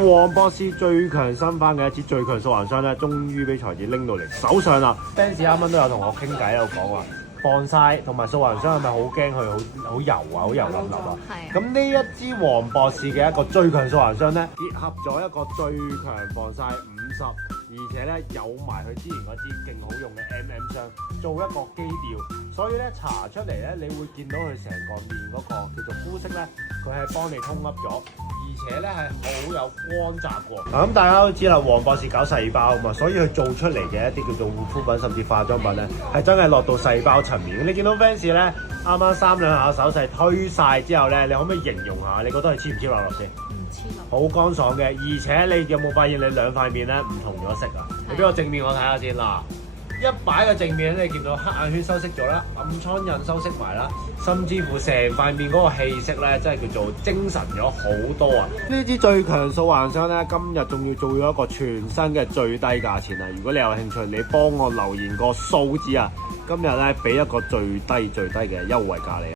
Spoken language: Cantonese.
黃博士最強新翻嘅一支最強素顏霜咧，終於俾財子拎到嚟手上啦。fans 啱啱都有同我傾偈，有講話防曬同埋素顏霜係咪好驚佢好油啊，好油淋淋啊？係。咁呢一支黃博士嘅一個最強素顏霜咧，結合咗一個最強防曬50，而且咧有埋佢之前嗰支勁好用嘅 MM 霜，做一個基調，所以咧搽出嚟咧，你會見到佢成個面嗰個叫做膚色咧，佢係幫你通凹咗。而且咧係好有光澤喎。咁大家都知啦，黃博士搞細胞啊嘛，所以佢做出嚟嘅一啲叫做護膚品甚至化妝品咧，係真係落到細胞層面。你見到 fans 咧，啱啱3兩下手勢推晒之後咧，你可唔可以形容下？你覺得係黐唔黐落落先？唔黐落。好乾爽嘅，而且你有冇發現你兩塊面咧唔同咗色啊？你俾個正面我睇下先啦。一擺嘅正面咧，你見到黑眼圈收飾咗啦，暗瘡印收飾埋啦，甚至乎成塊面嗰個氣色咧，真係叫做精神咗好多啊！呢支最強素顏霜咧，今日仲要做咗一個全新嘅最低價錢啊！如果你有興趣，你幫我留言個數字啊，今日咧俾一個最低嘅優惠價你。